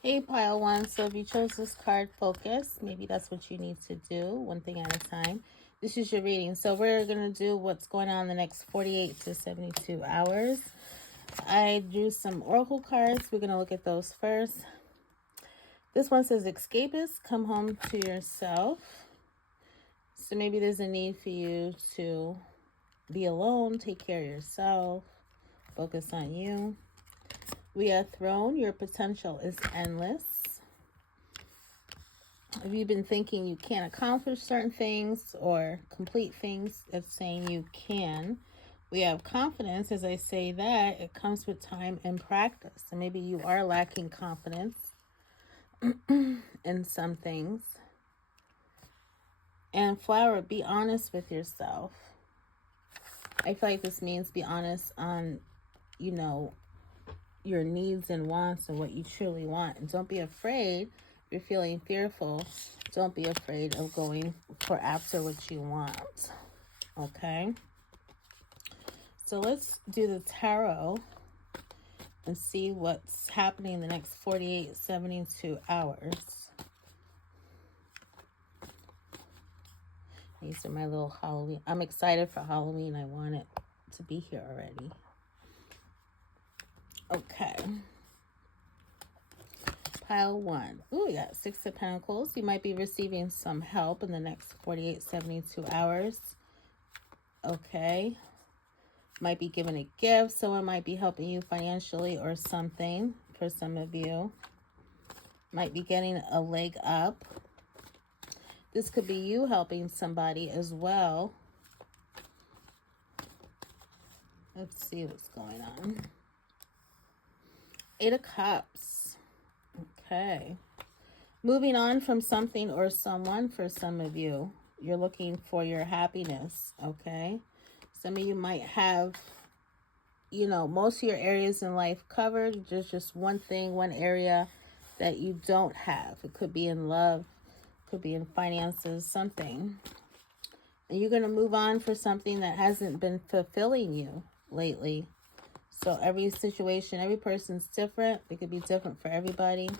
Hey, pile one. So if you chose this card, focus. Maybe that's what you need to do, one thing at a time. This is your reading. So we're going to do what's going on in the next 48 to 72 hours. I drew some oracle cards. We're going to look at those first. This one says, escapist, come home to yourself. So maybe there's a need for you to be alone, take care of yourself, focus on you. We are throne. Your potential is endless. If you've been thinking you can't accomplish certain things or complete things, it's saying you can. We have confidence. As I say that, it comes with time and practice. And maybe you are lacking confidence in some things. And flower, be honest with yourself. I feel like this means be honest on, your needs and wants and what you truly want. And don't be afraid. If you're feeling fearful, don't be afraid of going for after what you want. Okay? So let's do the tarot and see what's happening in the next 48, 72 hours. These are my little Halloween. I'm excited for Halloween. I want it to be here already. Okay. Pile one. Ooh, we got 6 of Pentacles. You might be receiving some help in the next 48, 72 hours. Okay. Might be given a gift. Someone might be helping you financially or something for some of you. Might be getting a leg up. This could be you helping somebody as well. Let's see what's going on. 8 of Cups. Okay. Moving on from something or someone for some of you. You're looking for your happiness, okay? Some of you might have, most of your areas in life covered. There's just one thing, one area that you don't have. It could be in love, could be in finances, something. And you're going to move on for something that hasn't been fulfilling you lately. So every situation, every person's different. It could be different for everybody.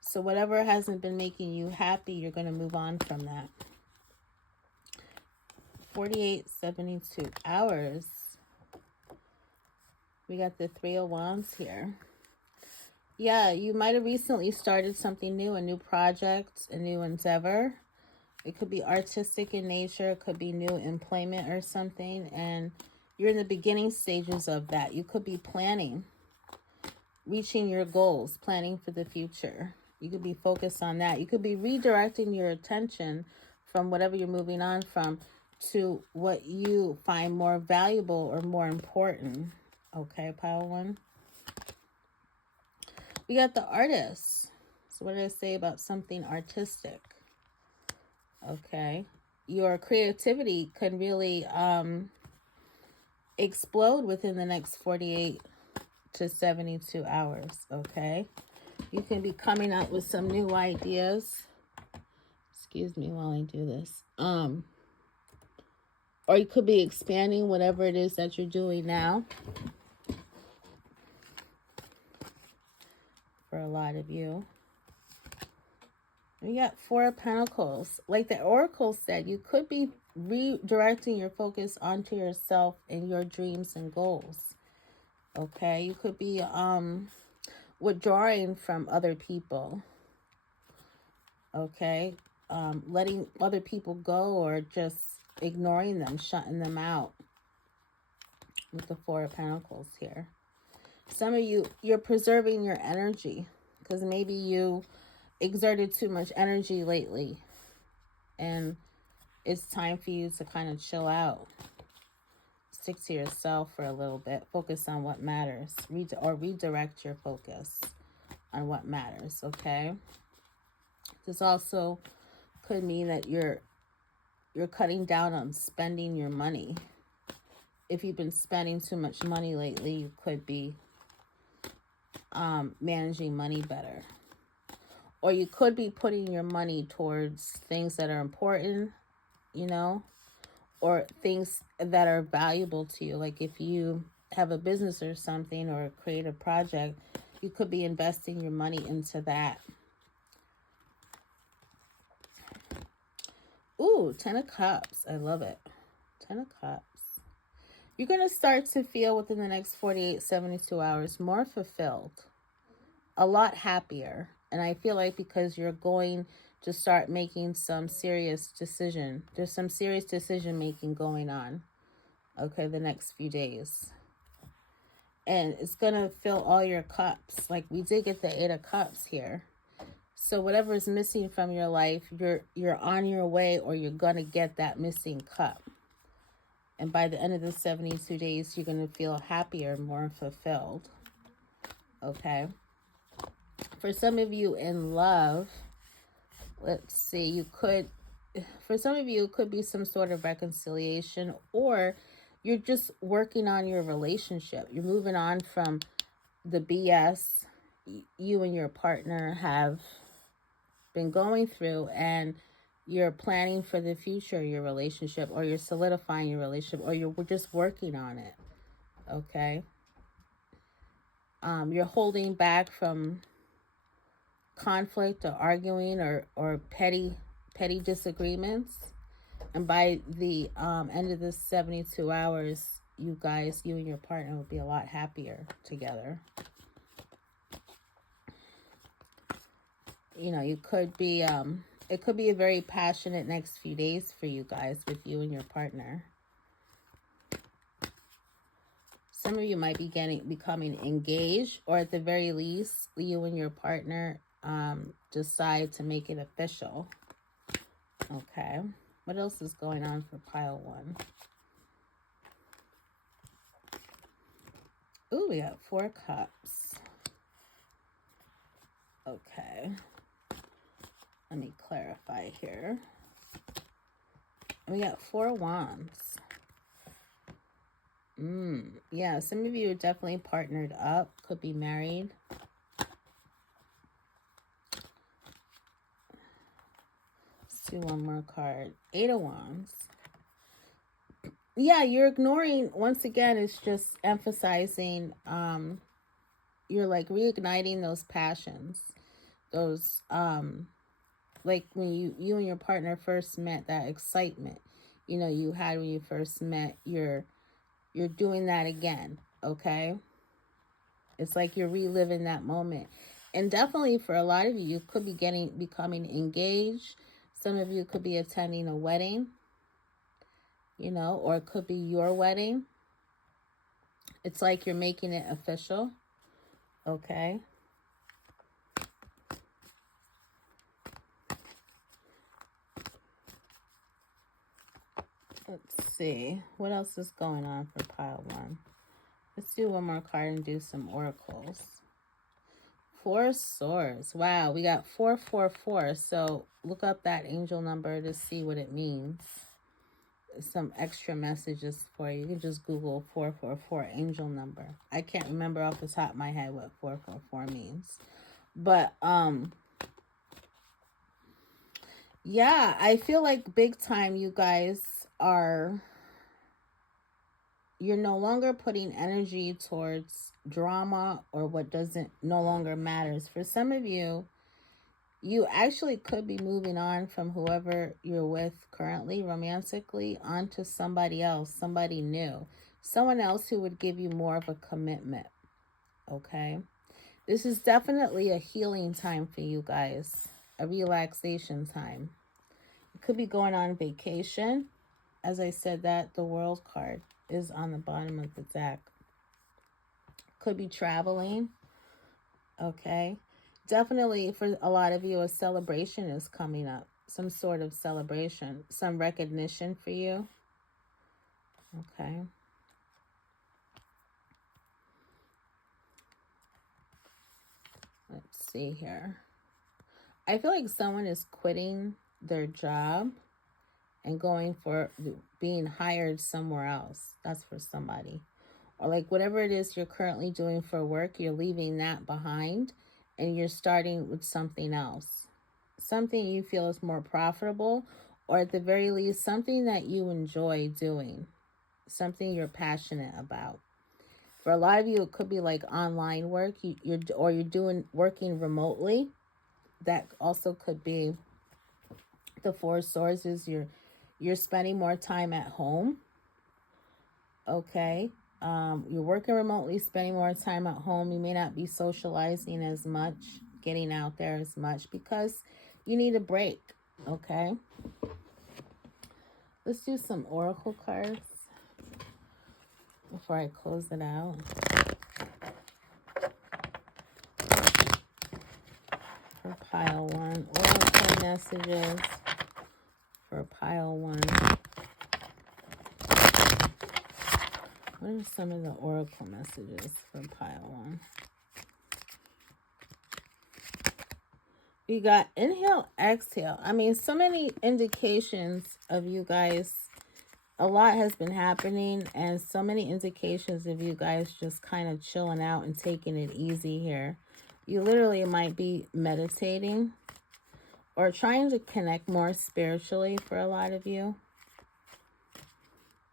So whatever hasn't been making you happy, you're going to move on from that. 48, 72 hours. We got the 3 of Wands here. Yeah, you might have recently started something new, a new project, a new endeavor. It could be artistic in nature. It could be new employment or something. And you're in the beginning stages of that. You could be planning, reaching your goals, planning for the future. You could be focused on that. You could be redirecting your attention from whatever you're moving on from to what you find more valuable or more important. Okay, pile one. We got the artist. So what did I say about something artistic? Okay. Your creativity could really explode within the next 48 to 72 hours, okay? You can be coming up with some new ideas. Excuse me while I do this. Or you could be expanding whatever it is that you're doing now. For a lot of you. We got 4 of Pentacles. Like the Oracle said, you could be redirecting your focus onto yourself and your dreams and goals. Okay, you could be withdrawing from other people. Okay, letting other people go or just ignoring them, shutting them out. With the 4 of Pentacles here. Some of you, you're preserving your energy because maybe you exerted too much energy lately and it's time for you to kind of chill out. Stick to yourself for a little bit. Focus on what matters. Redirect your focus on what matters, okay? This also could mean that you're cutting down on spending your money. If you've been spending too much money lately, you could be managing money better. Or you could be putting your money towards things that are important, or things that are valuable to you. Like if you have a business or something or a creative project, You could be investing your money into that. Ooh, 10 of Cups. I love it. 10 of Cups. You're going to start to feel within the next 48, 72 hours more fulfilled. A lot happier. And I feel like because you're going to start making some serious decision. There's some serious decision making going on. Okay, the next few days. And it's going to fill all your cups. Like we did get the 8 of Cups here. So whatever is missing from your life, you're on your way, or you're going to get that missing cup. And by the end of the 72 days, you're going to feel happier, more fulfilled. Okay. For some of you in love, let's see, for some of you, it could be some sort of reconciliation, or you're just working on your relationship. You're moving on from the BS you and your partner have been going through, and you're planning for the future of your relationship, or you're solidifying your relationship, or you're just working on it. Okay. You're holding back from conflict or arguing or petty disagreements. And by the end of the 72 hours, you and your partner will be a lot happier together. You know, you could be, it could be a very passionate next few days for you guys with you and your partner. Some of you might be becoming engaged, or at the very least, you and your partner decide to make it official. Okay. What else is going on for pile 1? Ooh, we got 4 cups. Okay. Let me clarify here. We got 4 wands. Yeah, some of you are definitely partnered up. Could be married. Let's do one more card. 8 of Wands. Yeah, you're ignoring, once again, it's just emphasizing, you're like reigniting those passions. Those, like when you and your partner first met, that excitement, you know, you had when you first met, you're doing that again. Okay. It's like you're reliving that moment. And definitely for a lot of you, you could be becoming engaged. Some of you could be attending a wedding, you know, or it could be your wedding. It's like you're making it official. Okay. Let's see. What else is going on for pile 1? Let's do one more card and do some oracles. 4 Swords. Wow, we got 444. So look up that angel number to see what it means. Some extra messages for you. You can just Google 444 angel number. I can't remember off the top of my head what 444 means. But yeah, I feel like big time you guys you're no longer putting energy towards drama or what no longer matters. For some of you, you actually could be moving on from whoever you're with currently, romantically, onto somebody else, somebody new, someone else who would give you more of a commitment. Okay. This is definitely a healing time for you guys, a relaxation time. You could be going on vacation. As I said, that the World card is on the bottom of the deck. Could be traveling. Okay. Definitely for a lot of you, a celebration is coming up. Some sort of celebration. Some recognition for you. Okay. Let's see here. I feel like someone is quitting their job and going for being hired somewhere else. That's for somebody. Or like whatever it is you're currently doing for work, you're leaving that behind and you're starting with something else. Something you feel is more profitable, or at the very least, something that you enjoy doing. Something you're passionate about. For a lot of you, it could be like online work. You're working remotely. That also could be the Four of Swords. Is you're spending more time at home. Okay. You're working remotely, spending more time at home. You may not be socializing as much, getting out there as much because you need a break. Okay. Let's do some oracle cards before I close it out. For pile 1, oracle messages for pile 1. What are some of the oracle messages for pile 1? We got inhale, exhale. I mean, so many indications of you guys. A lot has been happening, and so many indications of you guys just kind of chilling out and taking it easy here. You literally might be meditating or trying to connect more spiritually for a lot of you.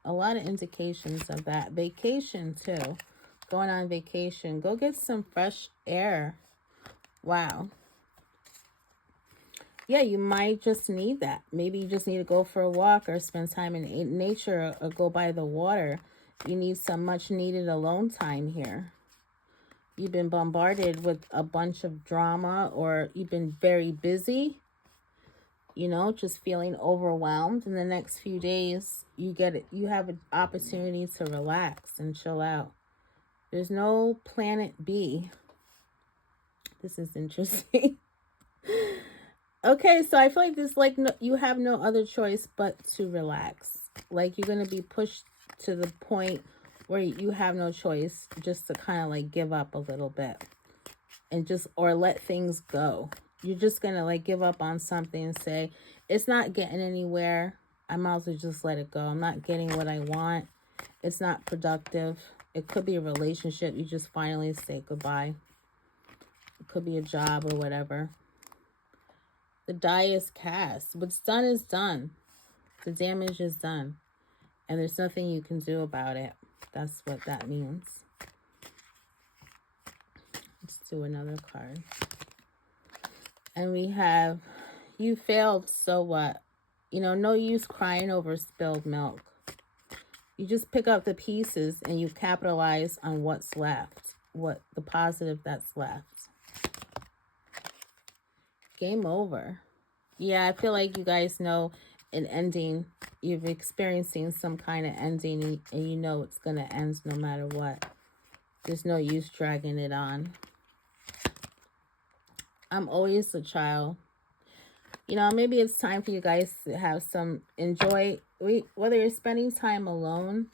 A lot of indications of that. Vacation too. Going on vacation. Go get some fresh air. Wow. Yeah, you might just need that. Maybe you just need to go for a walk or spend time in nature or go by the water. You need some much needed alone time here. You've been bombarded with a bunch of drama, or you've been very busy, you know, just feeling overwhelmed. In the next few days, you have an opportunity to relax and chill out. There's no planet B. This is interesting. Okay, so I feel like this, like, no, you have no other choice but to relax. Like, you're going to be pushed to the point where you have no choice, just to kind of like give up a little bit and just, or let things go. You're just going to like give up on something and say, it's not getting anywhere. I might as well just let it go. I'm not getting what I want. It's not productive. It could be a relationship. You just finally say goodbye. It could be a job or whatever. The die is cast. What's done is done. The damage is done. And there's nothing you can do about it. That's what that means. Let's do another card. And we have, you failed, so what? You know, no use crying over spilled milk. You just pick up the pieces and you capitalize on what's left. What the positive that's left. Game over. Yeah, I feel like you guys know an ending. You're experiencing some kind of ending, and you know it's going to end no matter what. There's no use dragging it on. I'm always a child. You know, maybe it's time for you guys to have some whether you're spending time alone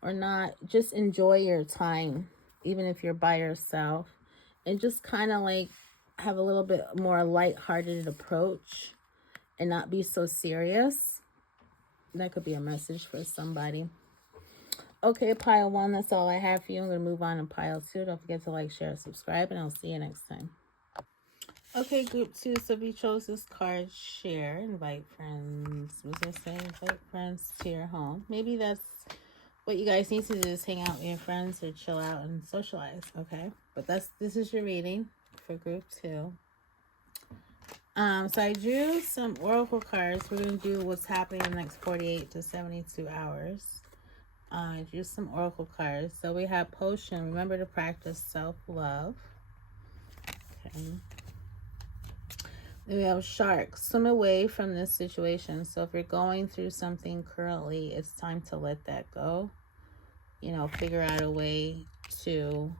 or not, just enjoy your time, even if you're by yourself, and just kind of like have a little bit more lighthearted approach and not be so serious. That could be a message for somebody. Okay, pile 1, that's all I have for you. I'm going to move on to pile 2. Don't forget to like, share, subscribe, and I'll see you next time. Okay, group 2. So if you chose this card, share, invite friends. What was I saying? Invite friends to your home. Maybe that's what you guys need to do, is hang out with your friends or chill out and socialize, okay? But this is your reading for group 2. So I drew some oracle cards. We're going to do what's happening in the next 48 to 72 hours. I drew some oracle cards. So we have potion. Remember to practice self-love. Okay. Then we have shark. Swim away from this situation. So if you're going through something currently, it's time to let that go. You know, figure out a way to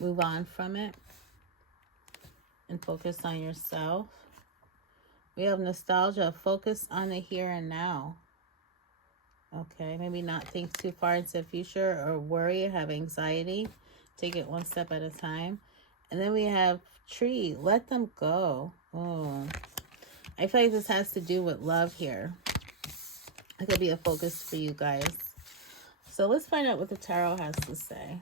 move on from it and focus on yourself. We have nostalgia. Focus on the here and now. Okay, maybe not think too far into the future or worry, have anxiety. Take it one step at a time. And then we have tree. Let them go. Oh, I feel like this has to do with love here. It could be a focus for you guys. So let's find out what the tarot has to say.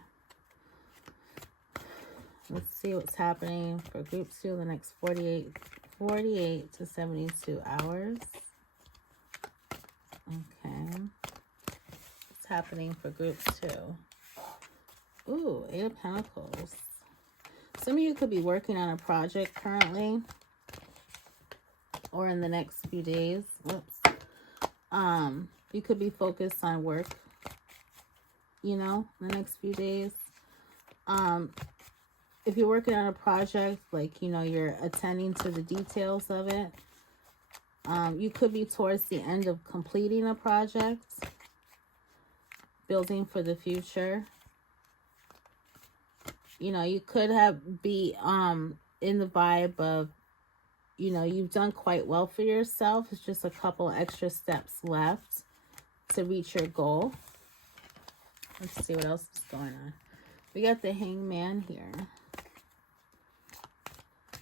Let's see what's happening for group 2 the next 48 to 72 hours. Okay. What's happening for group 2? Ooh, Eight of Pentacles. Some of you could be working on a project currently or in the next few days. Whoops. You could be focused on work, you know, the next few days. If you're working on a project, like, you know, you're attending to the details of it. You could be towards the end of completing a project, building for the future. You know, you could be in the vibe of, you know, you've done quite well for yourself. It's just a couple extra steps left to reach your goal. Let's see what else is going on. We got the Hangman here.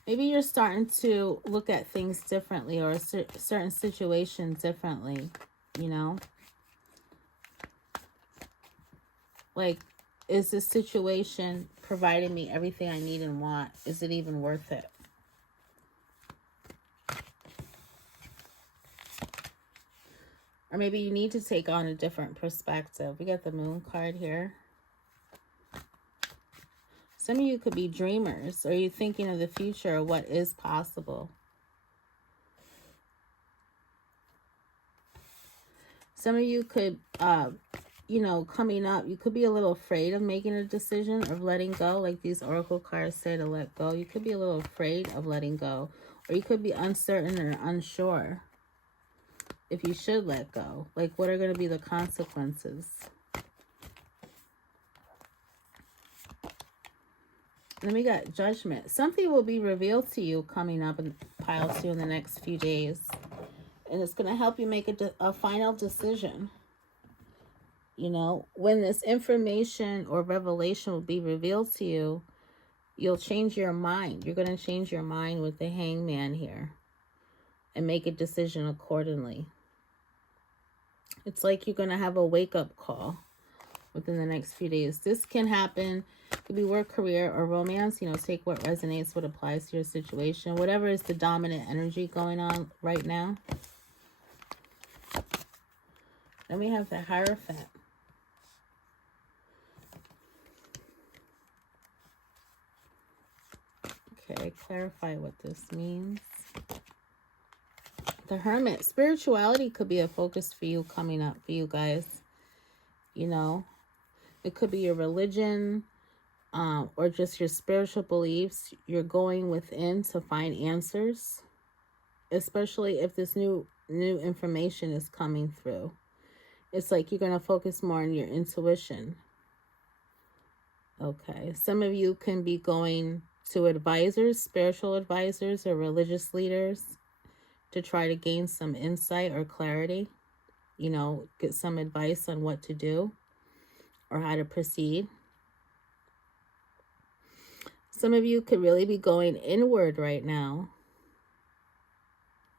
Maybe you're starting to look at things differently, or a certain situation differently, you know? Like, is this situation providing me everything I need and want? Is it even worth it? Or maybe you need to take on a different perspective. We got the Moon card here. Some of you could be dreamers, or you're thinking of the future, or what is possible. Some of you could, you know, coming up, you could be a little afraid of making a decision, of letting go. Like these Oracle cards say, to let go. You could be a little afraid of letting go. Or you could be uncertain or unsure if you should let go. Like, what are going to be the consequences? Then we got Judgment. Something will be revealed to you coming up in pile 2 in the next few days. And it's going to help you make a final decision. You know, when this information or revelation will be revealed to you, you'll change your mind. You're going to change your mind with the Hangman here and make a decision accordingly. It's like you're going to have a wake-up call within the next few days. This can happen. It could be work, career, or romance. You know, take what resonates, what applies to your situation. Whatever is the dominant energy going on right now. Then we have the Hierophant. Okay, clarify what this means. The Hermit. Spirituality could be a focus for you coming up for you guys. You know, it could be your religion, or just your spiritual beliefs. You're going within to find answers, especially if this new information is coming through. It's like you're going to focus more on your intuition. Okay, some of you can be going to advisors, spiritual advisors, or religious leaders to try to gain some insight or clarity. You know, get some advice on what to do or how to proceed. Some of you could really be going inward right now.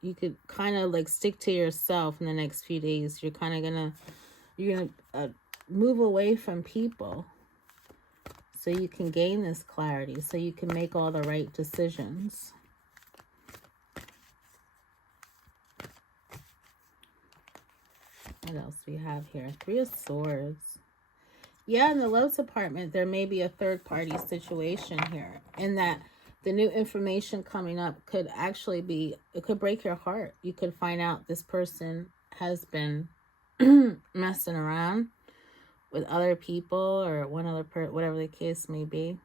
You could kind of like stick to yourself in the next few days. You're gonna move away from people so you can gain this clarity, so you can make all the right decisions. What else we have here? 3 of Swords. Yeah, in the love department, there may be a third-party situation here, in that the new information coming up could actually be, it could break your heart. You could find out this person has been messing around with other people, or one other whatever the case may be.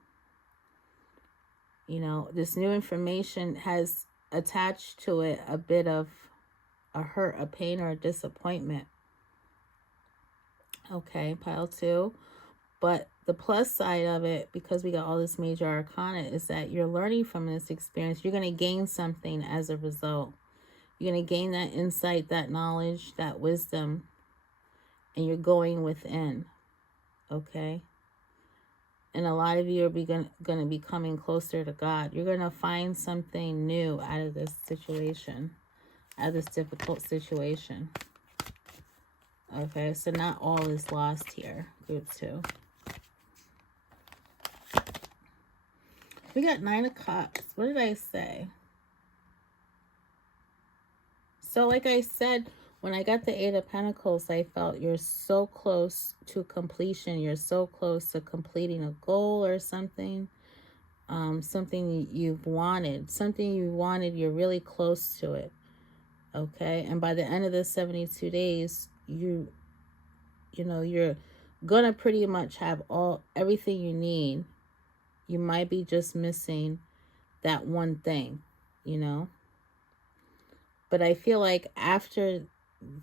You know, this new information has attached to it a bit of a hurt, a pain, or a disappointment. Okay, pile 2. But the plus side of it, because we got all this major arcana, is that you're learning from this experience. You're going to gain something as a result. You're going to gain that insight, that knowledge, that wisdom, and you're going within. Okay? And a lot of you are going to be coming closer to God. You're going to find something new out of this situation, out of this difficult situation. Okay, so not all is lost here, group 2. We got 9 of Cups. What did I say? So like I said, When I got the Eight of Pentacles, I felt you're so close to completion. You're so close to completing a goal or something. Something you've wanted. Something you wanted, you're really close to it. Okay? And by the end of the 72 days, you're gonna pretty much have everything you need. You might be just missing that one thing, But I feel like after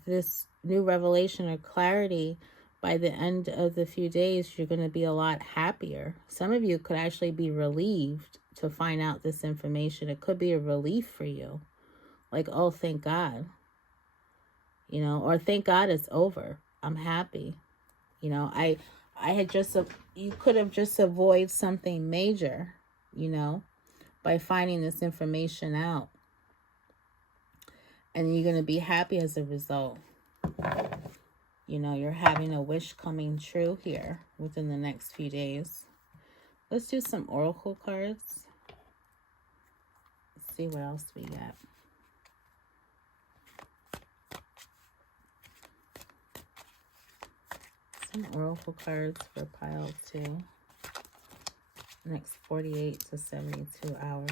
this new revelation or clarity, by the end of the few days, you're going to be a lot happier. Some of you could actually be relieved to find out this information. It could be a relief for you. Like, oh, thank God. Or thank God it's over. I'm happy. I had you could have just avoided something major, by finding this information out. And you're going to be happy as a result. You're having a wish coming true here within the next few days. Let's do some oracle cards. Let's see what else we got. Some oracle cards for pile 2. Next 48 to 72 hours.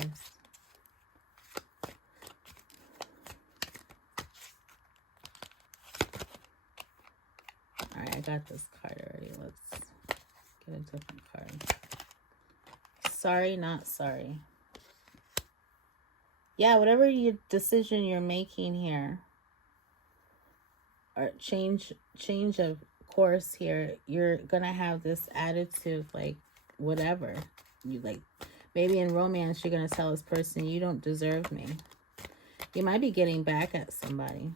Alright, I got this card already. Let's get a different card. Sorry, not sorry. Yeah, whatever your decision you're making here, or change of course here, you're gonna have this attitude like, whatever. You like, maybe in romance, you're gonna tell this person, you don't deserve me. You might be getting back at somebody.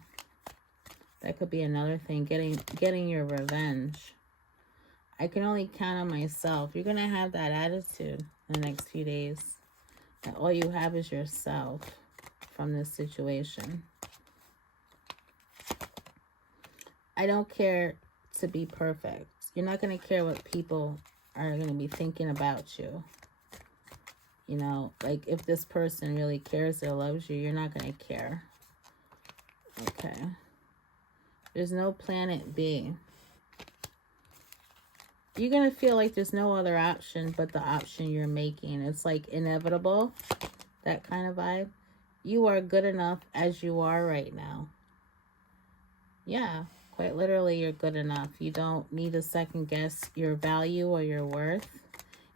That could be another thing, getting your revenge. I can only count on myself. You're going to have that attitude in the next few days. And all you have is yourself from this situation. I don't care to be perfect. You're not going to care what people are going to be thinking about you. Like if this person really cares or loves you, you're not going to care. Okay. There's no planet B. You're going to feel like there's no other option but the option you're making. It's like inevitable, that kind of vibe. You are good enough as you are right now. Yeah, quite literally, you're good enough. You don't need to second guess your value or your worth.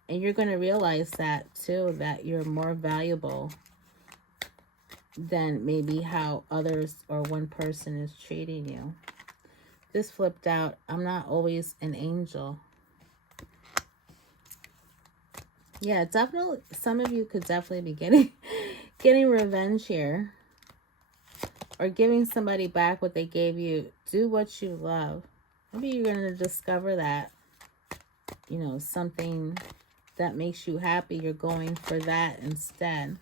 And you're going to realize that too, that you're more valuable than maybe how others or one person is treating you. This flipped out. I'm not always an angel. Yeah, definitely. Some of you could definitely be getting revenge here. Or giving somebody back what they gave you. Do what you love. Maybe you're going to discover that, something that makes you happy. You're going for that instead.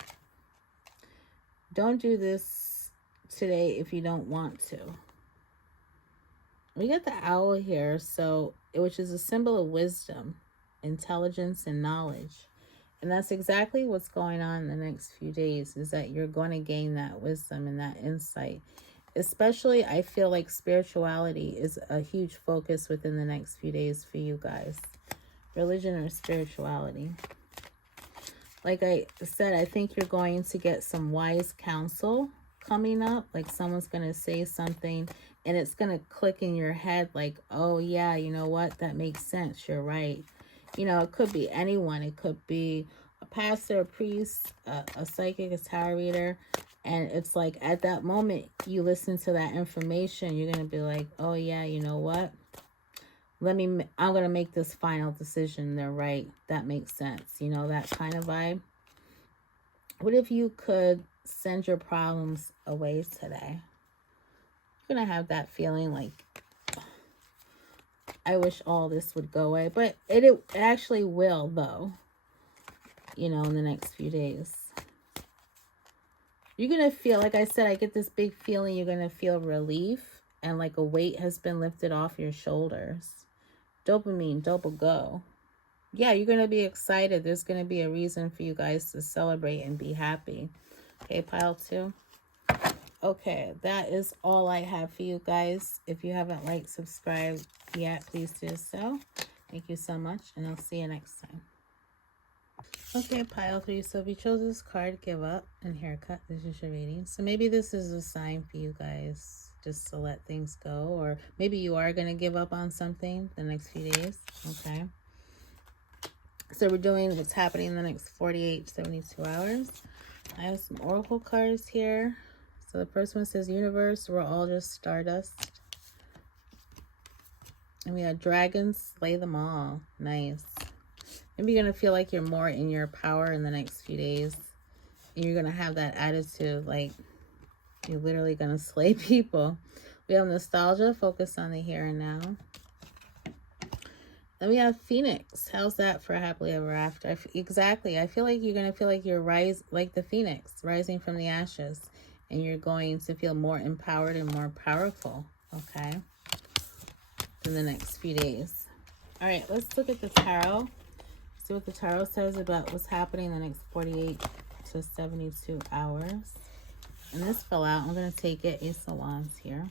Don't do this today if you don't want to. We got the owl here, which is a symbol of wisdom, intelligence, and knowledge. And that's exactly what's going on in the next few days, is that you're going to gain that wisdom and that insight. Especially, I feel like spirituality is a huge focus within the next few days for you guys. Religion or spirituality. Like I said, I think you're going to get some wise counsel coming up. Like someone's going to say something and it's going to click in your head like, oh yeah, you know what? That makes sense. You're right. It could be anyone. It could be a pastor, a priest, a psychic, a tarot reader. And it's like at that moment, you listen to that information, you're going to be like, oh yeah, you know what? I'm going to make this final decision. They're right. That makes sense. That kind of vibe. What if you could send your problems away today? You're going to have that feeling like, I wish all this would go away. But it actually will, though, in the next few days. You're going to feel, like I said, I get this big feeling you're going to feel relief and like a weight has been lifted off your shoulders. Dopamine, go. Yeah, you're going to be excited. There's going to be a reason for you guys to celebrate and be happy. Okay, pile 2. Okay, that is all I have for you guys. If you haven't liked, subscribed yet, please do so. Thank you so much, and I'll see you next time. Okay, pile 3. So if you chose this card, give up and haircut, this is your reading. So maybe this is a sign for you guys just to let things go, or maybe you are going to give up on something the next few days. Okay. So we're doing what's happening in the next 48 to 72 hours. I have some oracle cards here. So the first one says, universe, we're all just stardust. And we have dragons, slay them all. Nice. Maybe you're going to feel like you're more in your power in the next few days. And you're going to have that attitude like you're literally going to slay people. We have nostalgia, focus on the here and now. Then we have Phoenix. How's that for happily ever after? Exactly. I feel like you're going to feel like you're like the Phoenix, rising from the ashes. And you're going to feel more empowered and more powerful. Okay. In the next few days. All right. Let's look at the tarot. See what the tarot says about what's happening in the next 48 to 72 hours. And this fell out. I'm going to take it. Ace of Wands here.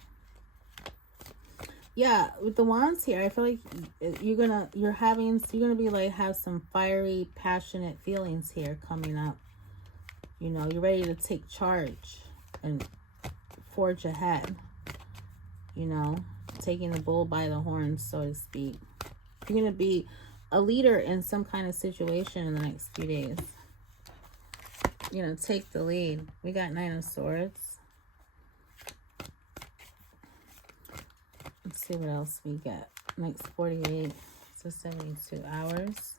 Yeah, with the wands here, I feel like you're gonna be like, have some fiery, passionate feelings here coming up. You know, you're ready to take charge and forge ahead. You know, taking the bull by the horns, so to speak. You're gonna be a leader in some kind of situation in the next few days. You know, take the lead. We got 9 of Swords. Let's see what else we got. Next 48 to 72 hours.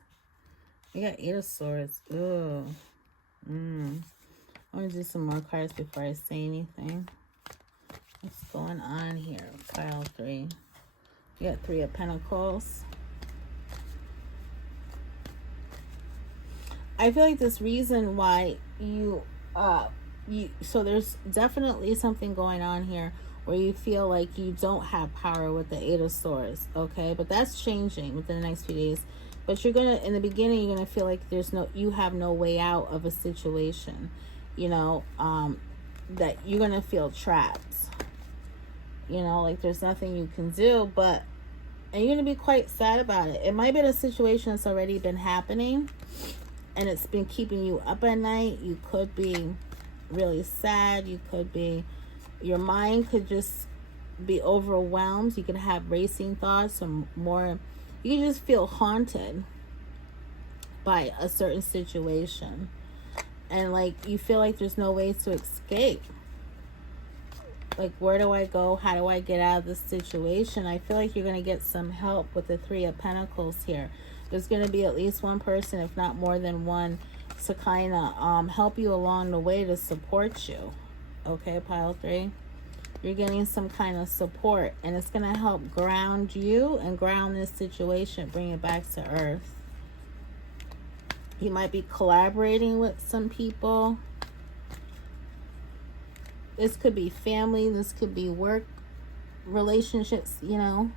We got 8 of Swords. Ooh. I'm going to do some more cards before I say anything. What's going on here? Pile 3. We got 3 of Pentacles. I feel like this reason why so there's definitely something going on here where you feel like you don't have power with the 8 of Swords, okay? But that's changing within the next few days. But you're gonna, in the beginning, you're gonna feel like you have no way out of a situation, you know, that you're gonna feel trapped, you know, like there's nothing you can do, and you're gonna be quite sad about it. It might have been a situation that's already been happening, and it's been keeping you up at night. You could be really sad. Your mind could just be overwhelmed. You could have racing thoughts or more. You can just feel haunted by a certain situation. And like you feel like there's no way to escape. Like, where do I go? How do I get out of this situation? I feel like you're going to get some help with the 3 of Pentacles here. There's going to be at least one person, if not more than one, to kind of help you along the way, to support you. Okay, pile 3. You're getting some kind of support, and it's going to help ground you and ground this situation, bring it back to earth. You might be collaborating with some people. This could be family. This could be work relationships, you know.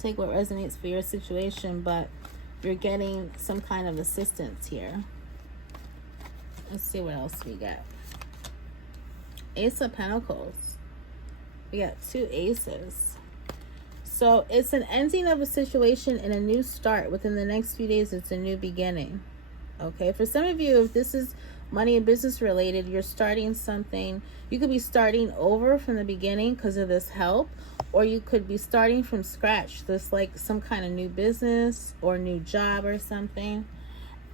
Take what resonates for your situation, but you're getting some kind of assistance here. Let's see what else we got. Ace of Pentacles. We got 2 aces. So it's an ending of a situation and a new start. Within the next few days, it's a new beginning. Okay, for some of you, if this is money and business related, you're starting something. You could be starting over from the beginning because of this help, or you could be starting from scratch. This like some kind of new business or new job or something,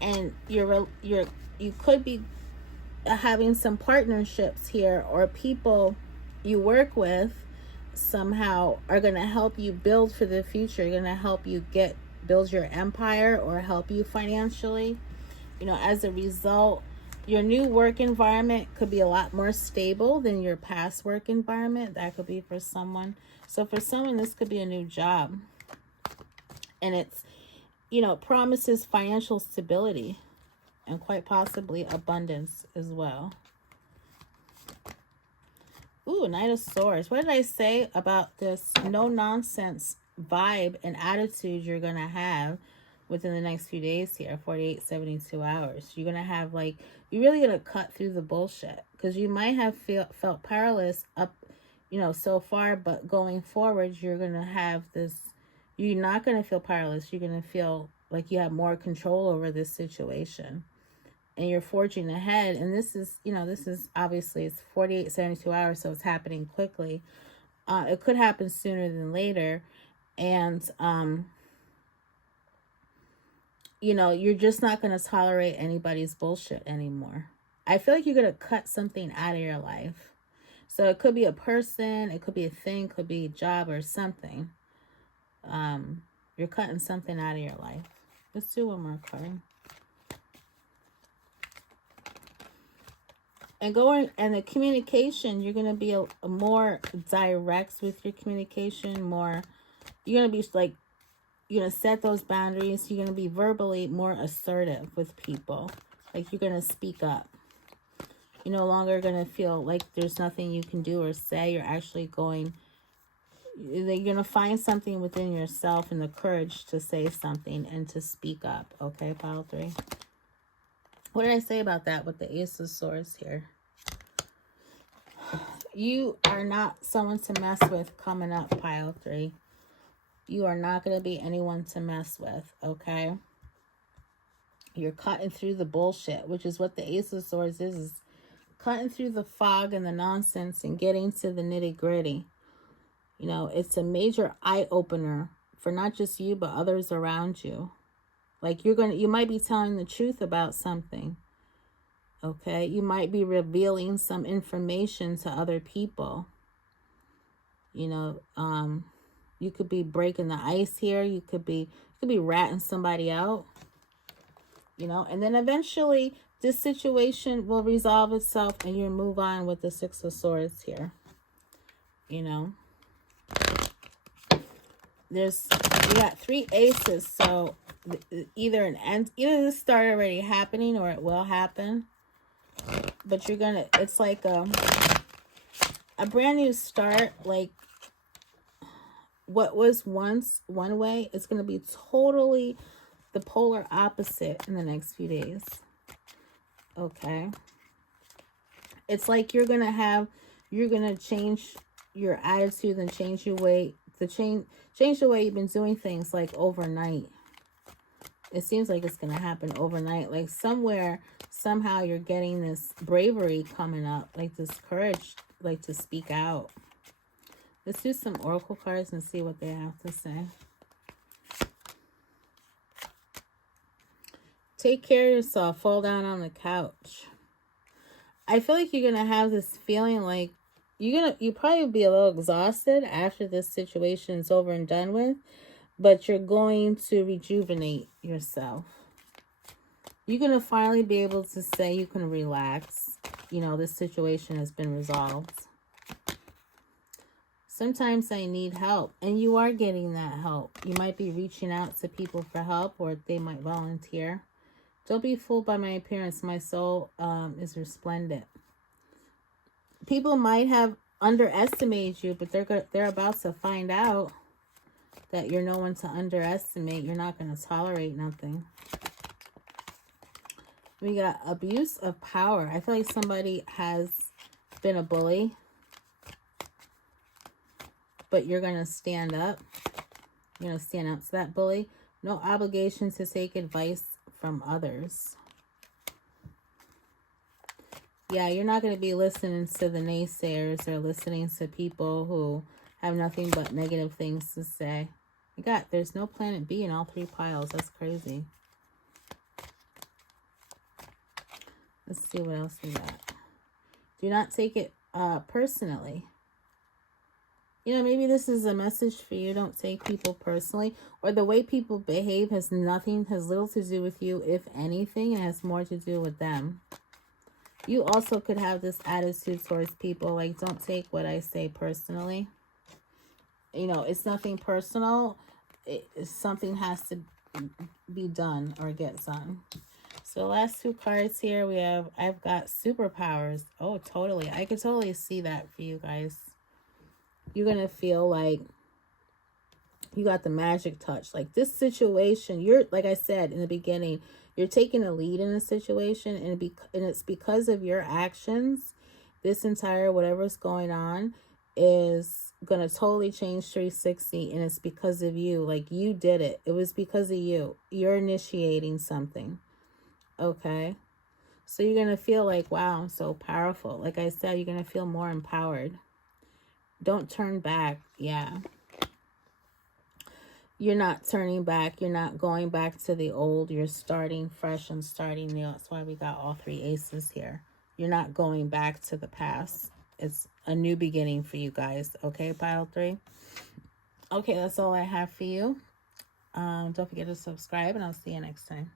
and you could be having some partnerships here, or people you work with somehow are going to help you build for the future. You're going to help you build your empire or help you financially. You know, as a result, your new work environment could be a lot more stable than your past work environment. That could be for someone. So for someone, this could be a new job. And it's, you know, promises financial stability and quite possibly abundance as well. Ooh, Knight of Swords. What did I say about this no-nonsense vibe and attitude you're going to have within the next few days here, 48, 72 hours? You're going to have, like, you're really going to cut through the bullshit, because you might have felt powerless up, so far, but going forward, you're going to have this, you're not going to feel powerless. You're going to feel like you have more control over this situation, and you're forging ahead. And this is, obviously it's 48, 72 hours. So it's happening quickly. It could happen sooner than later. And, you're just not going to tolerate anybody's bullshit anymore. I feel like you're going to cut something out of your life. So it could be a person, it could be a thing, could be a job or something. You're cutting something out of your life. Let's do one more card. And the communication, you're going to be a more direct with your communication, you're going to be like, you're going to set those boundaries. You're going to be verbally more assertive with people. Like, you're going to speak up. You're no longer going to feel like there's nothing you can do or say. You're actually you're going to find something within yourself and the courage to say something and to speak up. Okay, pile 3. What did I say about that with the Ace of Swords here? You are not someone to mess with coming up, pile 3. You are not going to be anyone to mess with, okay? You're cutting through the bullshit, which is what the Ace of Swords is cutting through the fog and the nonsense and getting to the nitty-gritty. It's a major eye-opener for not just you, but others around you. Like, you might be telling the truth about something. Okay? You might be revealing some information to other people. You could be breaking the ice here. You could be ratting somebody out. And then eventually this situation will resolve itself and you move on with the Six of Swords here. You got 3 aces, so either this started already happening or it will happen. But it's like a brand new start. Like, what was once one way, it's going to be totally the polar opposite in the next few days. Okay. It's like you're going to change your attitude and change your way, change the way you've been doing things, like overnight. It seems like it's going to happen overnight. Like, somehow you're getting this bravery coming up, like this courage, like to speak out. Let's do some oracle cards and see what they have to say. Take care of yourself. Fall down on the couch. I feel like you're going to have this feeling like you probably be a little exhausted after this situation is over and done with, but you're going to rejuvenate yourself. You're going to finally be able to say you can relax. This situation has been resolved. Sometimes I need help, and you are getting that help. You might be reaching out to people for help, or they might volunteer. Don't be fooled by my appearance. My soul is resplendent. People might have underestimated you, but they're about to find out that you're no one to underestimate. You're not going to tolerate nothing. We got abuse of power. I feel like somebody has been a bully, but you're going to stand up. You're going to stand up to that bully. No obligation to take advice from others. Yeah, you're not going to be listening to the naysayers or listening to people who have nothing but negative things to say. There's no planet B in all 3 piles. That's crazy. Let's see what else we got. Do not take it personally. Maybe this is a message for you. Don't take people personally. Or the way people behave has little to do with you, if anything. It has more to do with them. You also could have this attitude towards people, like, don't take what I say personally. It's nothing personal. Something has to be done or get done. So last 2 cards here, I've got superpowers. Oh, totally. I could totally see that for you guys. You're going to feel like you got the magic touch. Like, this situation, like I said in the beginning, You're taking a lead in a situation, and it's because of your actions. This entire whatever's going on is gonna totally change 360, and it's because of you. Like, you did it. It was because of you. You're initiating something. Okay? So you're gonna feel like, wow, I'm so powerful. Like I said, you're gonna feel more empowered. Don't turn back. Yeah. You're not turning back. You're not going back to the old. You're starting fresh and starting new. That's why we got all 3 aces here. You're not going back to the past. It's a new beginning for you guys. Okay, pile 3? Okay, that's all I have for you. Don't forget to subscribe, and I'll see you next time.